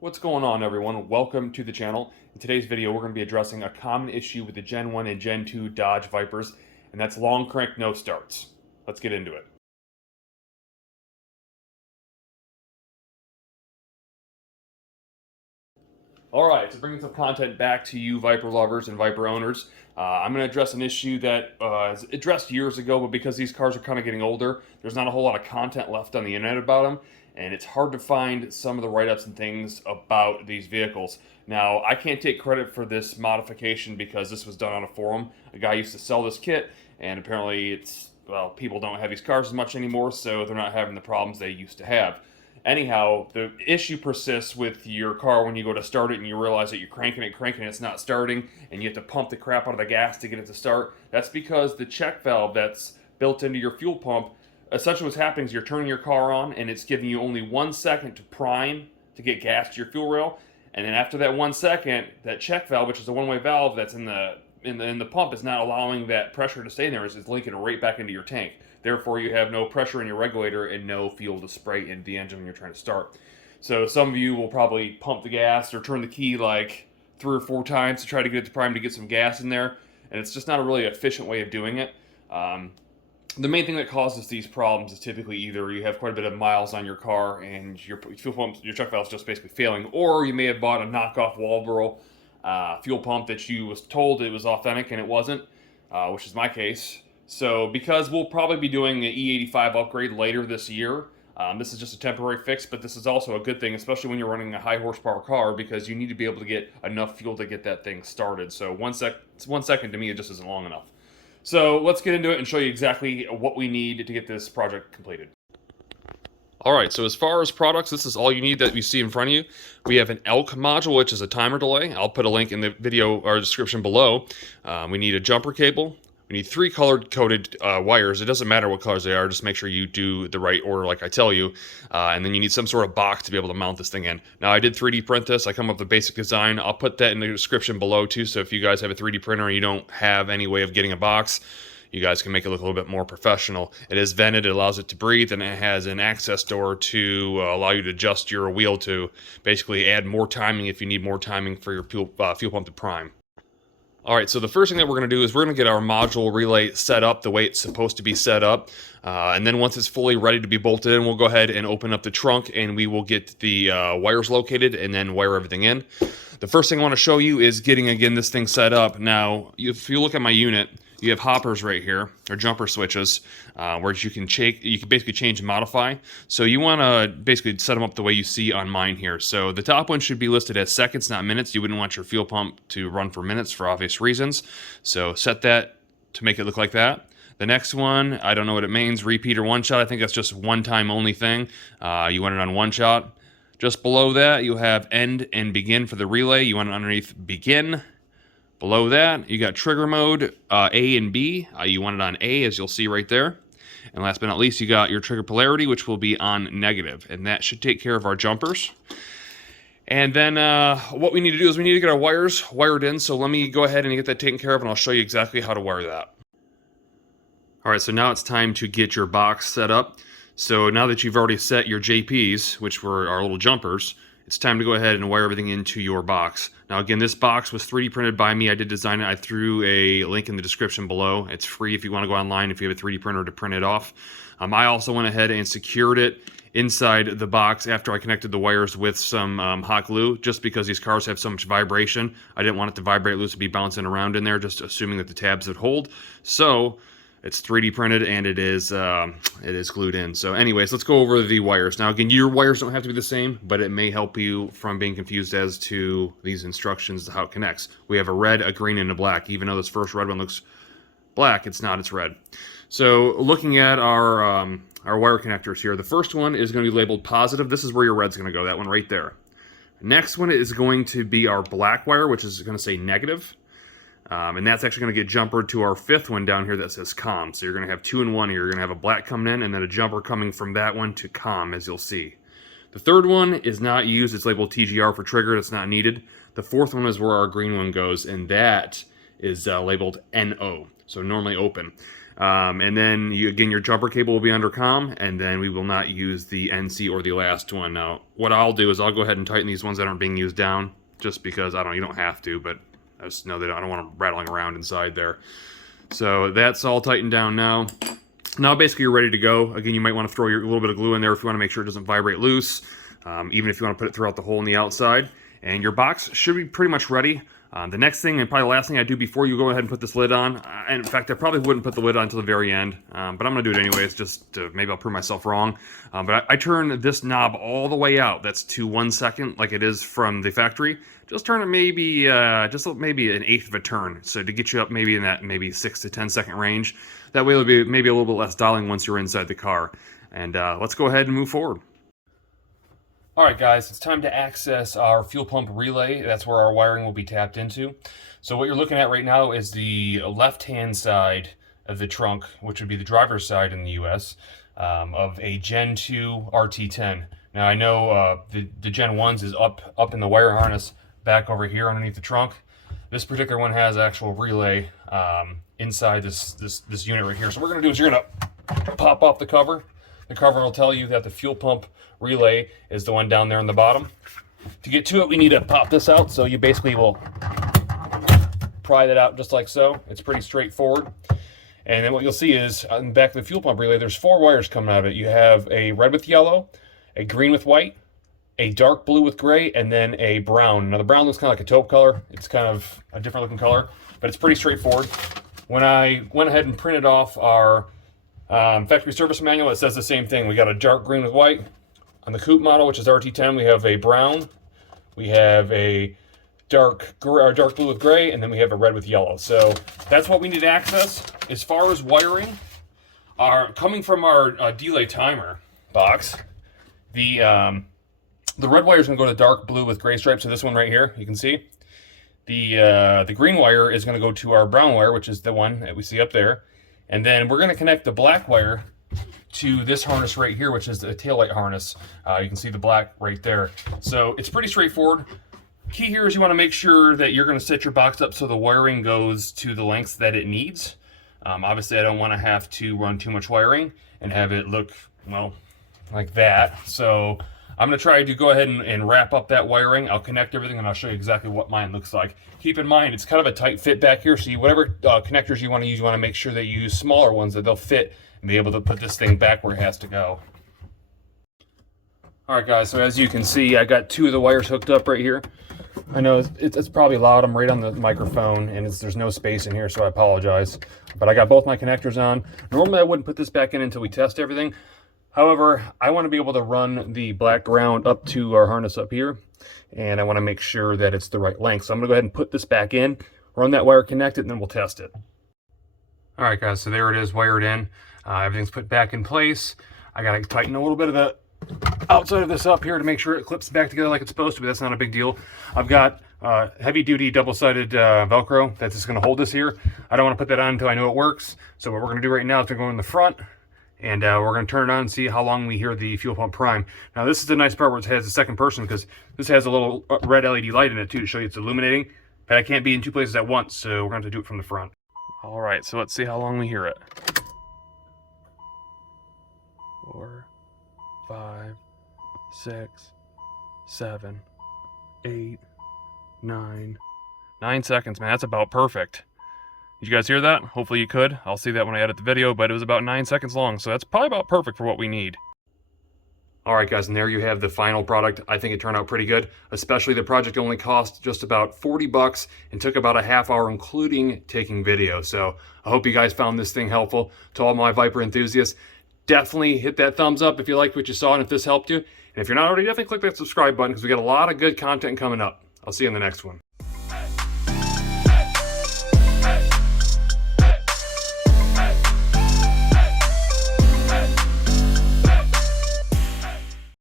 What's going on, everyone? Welcome to the channel. In today's video, we're going to be addressing a common issue with the Gen 1 and Gen 2 Dodge Vipers, and that's long crank no starts. Let's get into it. Alright, so bringing some content back to you Viper lovers and Viper owners, I'm going to address an issue that was addressed years ago, but because these cars are kind of getting older, there's not a whole lot of content left on the internet about them, and it's hard to find some of the write-ups and things about these vehicles. Now, I can't take credit for this modification because this was done on a forum. A guy used to sell this kit, and apparently well, people don't have these cars as much anymore, so they're not having the problems they used to have. Anyhow, the issue persists with your car when you go to start it and you realize that you're cranking it, it's not starting, and you have to pump the crap out of the gas to get it to start. That's because the check valve that's built into your fuel pump, essentially what's happening is you're turning your car on and it's giving you only 1 second to prime to get gas to your fuel rail, and then after that 1 second, that check valve, which is a one-way valve that's in the pump, is not allowing that pressure to stay there. It's linking it right back into your tank. Therefore, you have no pressure in your regulator and no fuel to spray into the engine when you're trying to start. So some of you will probably pump the gas or turn the key like 3 or 4 times to try to get it to prime to get some gas in there, and it's just not a really efficient way of doing it. The main thing that causes these problems is typically either you have quite a bit of miles on your car and your fuel pump, your check valve is just basically failing, or you may have bought a knockoff Walbro fuel pump that you was told it was authentic and it wasn't, which is my case. So because we'll probably be doing an E85 upgrade later this year, this is just a temporary fix, but this is also a good thing, especially when you're running a high horsepower car, because you need to be able to get enough fuel to get that thing started. So 1 second to me, it just isn't long enough. So let's get into it and show you exactly what we need to get this project completed. Alright, so as far as products, this is all you need that you see in front of you. We have an Elk module, which is a timer delay. I'll put a link in the video or description below. We need a jumper cable. We need 3 color-coded wires. It doesn't matter what colors they are, just make sure you do the right order like I tell you. And then you need some sort of box to be able to mount this thing in. Now, I did 3D print this. I come up with a basic design. I'll put that in the description below, too, so if you guys have a 3D printer and you don't have any way of getting a box, you guys can make it look a little bit more professional. It is vented, it allows it to breathe, and it has an access door to allow you to adjust your wheel to basically add more timing if you need more timing for your fuel pump to prime. Alright, so the first thing that we're going to do is we're going to get our module relay set up the way it's supposed to be set up. And then once it's fully ready to be bolted in, we'll go ahead and open up the trunk and we will get the wires located and then wire everything in. The first thing I want to show you is getting, again, this thing set up. Now, if you look at my unit, you have hoppers right here, or jumper switches, where you can basically change and modify. So you want to basically set them up the way you see on mine here. So the top one should be listed as seconds, not minutes. You wouldn't want your fuel pump to run for minutes for obvious reasons. So set that to make it look like that. The next one, I don't know what it means, repeat or one shot. I think that's just one time only thing. You want it on one shot. Just below that, you have end and begin for the relay. You want it underneath begin. Below that, you got trigger mode, A and B. You want it on A, as you'll see right there. And last but not least, you got your trigger polarity, which will be on negative. And that should take care of our jumpers. And then what we need to do is we need to get our wires wired in. So let me go ahead and get that taken care of, and I'll show you exactly how to wire that. Alright, so now it's time to get your box set up. So now that you've already set your JPs, which were our little jumpers, it's time to go ahead and wire everything into your box. Now again, this box was 3D printed by me. I did design it. I threw a link in the description below. It's free if you want to go online if you have a 3D printer to print it off. I also went ahead and secured it inside the box after I connected the wires with some hot glue, just because these cars have so much vibration. I didn't want it to vibrate loose and be bouncing around in there, just assuming that the tabs would hold. So it's 3D printed and it is glued in. So anyways, let's go over the wires. Now again, your wires don't have to be the same, but it may help you from being confused as to these instructions, how it connects. We have a red, a green, and a black. Even though this first red one looks black, it's not, it's red. So looking at our wire connectors here, the first one is going to be labeled positive. This is where your red's going to go, that one right there. Next one is going to be our black wire, which is going to say negative. And that's actually going to get jumpered to our 5th one down here that says COM. So you're going to have 2 and 1 here. You're going to have a black coming in and then a jumper coming from that one to COM, as you'll see. The 3rd one is not used. It's labeled TGR for trigger. It's not needed. The 4th one is where our green one goes, and that is labeled NO, so normally open. And then, again, your jumper cable will be under comm, and then we will not use the NC or the last one. Now, what I'll do is I'll go ahead and tighten these ones that aren't being used down, just because, you don't have to, but I just know that I don't want them rattling around inside there. So that's all tightened down now. Now basically you're ready to go. Again, you might want to throw your little bit of glue in there if you want to make sure it doesn't vibrate loose, even if you want to put it throughout the hole in the outside. And your box should be pretty much ready. The next thing, and probably the last thing I do before you go ahead and put this lid on, and in fact I probably wouldn't put the lid on until the very end, but I'm going to do it anyways, just to, maybe I'll prove myself wrong. But I turn this knob all the way out. That's to 1 second like it is from the factory. Just turn it maybe, just maybe an eighth of a turn, so to get you up maybe in that maybe 6 to 10 second range. That way it'll be maybe a little bit less dialing once you're inside the car. And let's go ahead and move forward. Alright guys, it's time to access our fuel pump relay. That's where our wiring will be tapped into. So what you're looking at right now is the left-hand side of the trunk, which would be the driver's side in the US, of a Gen 2 RT10. Now I know the Gen 1s is up in the wire harness back over here underneath the trunk. This particular one has actual relay inside this unit right here. So what we're going to do is you're going to pop off the cover. The cover will tell you that the fuel pump relay is the one down there on the bottom. To get to it, we need to pop this out. So you basically will pry that out just like so. It's pretty straightforward. And then what you'll see is on the back of the fuel pump relay, there's 4 wires coming out of it. You have a red with yellow, a green with white, a dark blue with gray, and then a brown. Now the brown looks kind of like a taupe color. It's kind of a different looking color, but it's pretty straightforward. When I went ahead and printed off our factory service manual, it says the same thing. We got a dark green with white. On the coupe model, which is RT10, we have a brown, we have a dark blue with gray, and then we have a red with yellow. So that's what we need to access. As far as wiring, coming from our delay timer box, the red wire is going to go to dark blue with gray stripes. So this one right here, you can see. The green wire is going to go to our brown wire, which is the one that we see up there. And then we're going to connect the black wire to this harness right here, which is the taillight harness. You can see the black right there. So it's pretty straightforward. Key here is you want to make sure that you're going to set your box up so the wiring goes to the lengths that it needs. Obviously, I don't want to have to run too much wiring and have it look, well, like that. So I'm going to try to go ahead and wrap up that wiring. I'll connect everything and I'll show you exactly what mine looks like. Keep in mind, it's kind of a tight fit back here, so whatever connectors you want to use, you want to make sure that you use smaller ones that they'll fit and be able to put this thing back where it has to go. Alright guys, so as you can see, I got 2 of the wires hooked up right here. I know it's probably loud, I'm right on the microphone, and there's no space in here, so I apologize. But I got both my connectors on. Normally I wouldn't put this back in until we test everything. However, I want to be able to run the black ground up to our harness up here, and I want to make sure that it's the right length. So I'm going to go ahead and put this back in, run that wire connected, and then we'll test it. Alright guys, so there it is, wired in. Everything's put back in place. I got to tighten a little bit of the outside of this up here to make sure it clips back together like it's supposed to, but that's not a big deal. I've got heavy-duty double-sided Velcro that's just going to hold this here. I don't want to put that on until I know it works. So what we're going to do right now is we're going to go in the front, and we're going to turn it on and see how long we hear the fuel pump prime. Now this is the nice part where it has a second person, because this has a little red LED light in it too to show you it's illuminating, but I can't be in 2 places at once, so we're going to have to do it from the front. Alright, so let's see how long we hear it. 4, 5, 6, 7, 8, 9. 9 seconds, man. That's about perfect. Did you guys hear that? Hopefully you could. I'll see that when I edit the video, but it was about 9 seconds long, so that's probably about perfect for what we need. Alright guys, and there you have the final product. I think it turned out pretty good, especially the project only cost just about 40 bucks and took about a half hour, including taking video. So I hope you guys found this thing helpful. To all my Viper enthusiasts, definitely hit that thumbs up if you liked what you saw and if this helped you. And if you're not already, definitely click that subscribe button, because we got a lot of good content coming up. I'll see you in the next one.